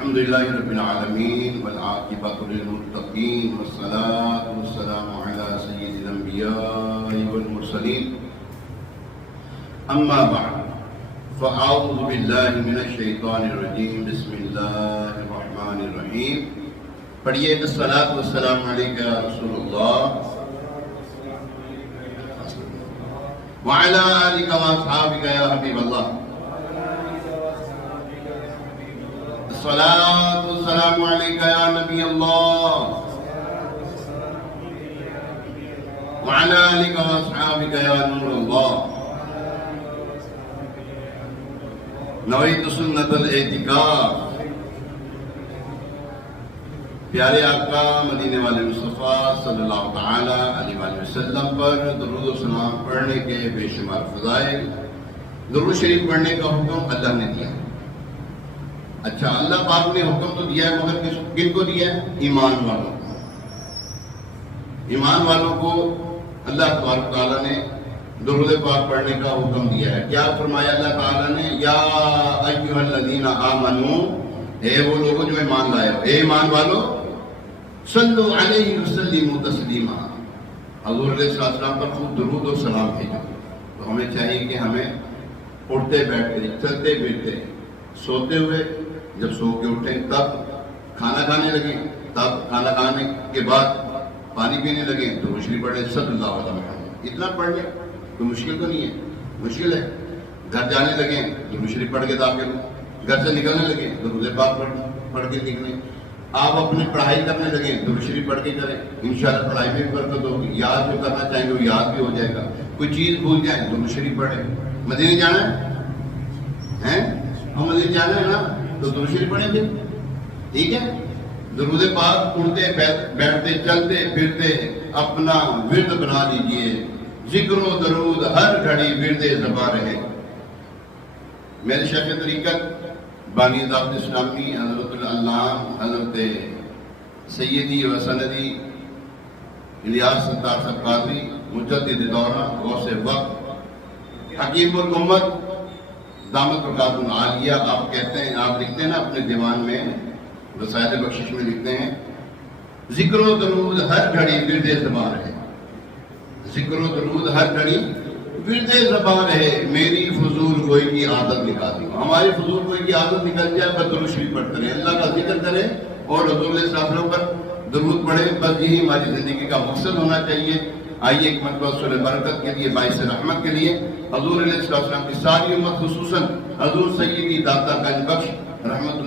الحمد لله رب العالمين والعاقبة للمتقين والصلاة والسلام على سيد الأنبياء والمرسلين أما بعد فأعوذ بالله من الشيطان الرجيم بسم الله الرحمن الرحيم پڑھیے الصلاة والسلام عليك يا رسول الله وعلى آلك وأصحابك يا حبيب الله الصلاة والسلام عليك يا نبي الله وعلى آلك وأصحابك يا نور الله نویت سنت الاعتکاف پیارے آقا مدینے والے مصطفیٰ صلی اللہ تعالی علیہ وآلہ وسلم پر درود و سلام پڑھنے کے بے شمار فضائل. درود شریف پڑھنے کا حکم اللہ نے دیا. اچھا اللہ پاک نے حکم تو دیا ہے مگر کن کو دیا ہے؟ ایمان والوں کو. ایمان والوں کو اللہ تبارک تعالیٰ نے درود پاک پڑھنے کا حکم دیا ہے. کیا فرمایا اللہ تعالیٰ نے؟ یا ایھا الذین آمنوا، اے وہ لوگوں جو ایمان لائے ہو، اے ایمان والو، صلو علیہ وسلموا تسلیما، حضور علیہ السلام پر خوب درود و سلام بھیجو. تو ہمیں چاہیے کہ ہمیں اٹھتے بیٹھتے، چلتے پھرتے، سوتے ہوئے، جب سو کے اٹھیں تب، کھانا کھانے لگیں تب، کھانا کھانے کے بعد پانی پینے لگیں تو مشکل پڑھیں صلی اللہ علیہ وسلم. اتنا پڑھ لیں تو مشکل تو نہیں ہے، مشکل ہے. گھر جانے لگیں تو مشکل پڑھ کے داخل ہوں، گھر سے نکلنے لگیں تو درود پاک پڑھ کے نکلیں. آپ اپنی پڑھائی کرنے لگیں تو شریف پڑھ کے کریں، انشاءاللہ پڑھائی میں بھی برکت ہوگی. یاد جو کرنا چاہیں گے وہ یاد بھی ہو جائے گا. کوئی چیز بھول جائیں تو شریف پڑھیں. مدینے جانا ہے ہم مدینے جانا ہے نا تو درود شریف پڑھیں گے، ٹھیک ہے. درود پاک اٹھتے بیٹھتے چلتے پھرتے اپنا ورد بنا لیجئے. ذکر و درود ہر گھڑی ورد زباں رہے. میرے شیخ طریقت بانی دعوت اسلامی حضرت العلام حضرت سیدی و سندی الیاس ستار صاحب قادری مجدد دورہ غوث وقت حکیم الامت دامت برکاتہ عالیہ. آپ کہتے ہیں، آپ لکھتے ہیں نا اپنے دیوان میں، رسائل بخشش میں لکھتے ہیں، ذکر و درود ہر گھڑی ورد زباں رہے. ذکر و درود ہر گھڑی ورد زباں رہے. میری فضول کوئی کی عادت نکالی. ہماری فضول کوئی کی عادت نکل جائے، بس درود شریف پڑھتے رہے، اللہ کا ذکر کرے اور حضور علیہ السلام پر درود پڑھے. بس یہی ہماری زندگی کا مقصد ہونا چاہیے. آئیے ایک مرتبہ سورہ برکت کے لیے، باعث رحمت کے لیے حضور علیہ السلام کی ساری امت، خصوصاً حضور سیدی داتا گنج بخش رحمت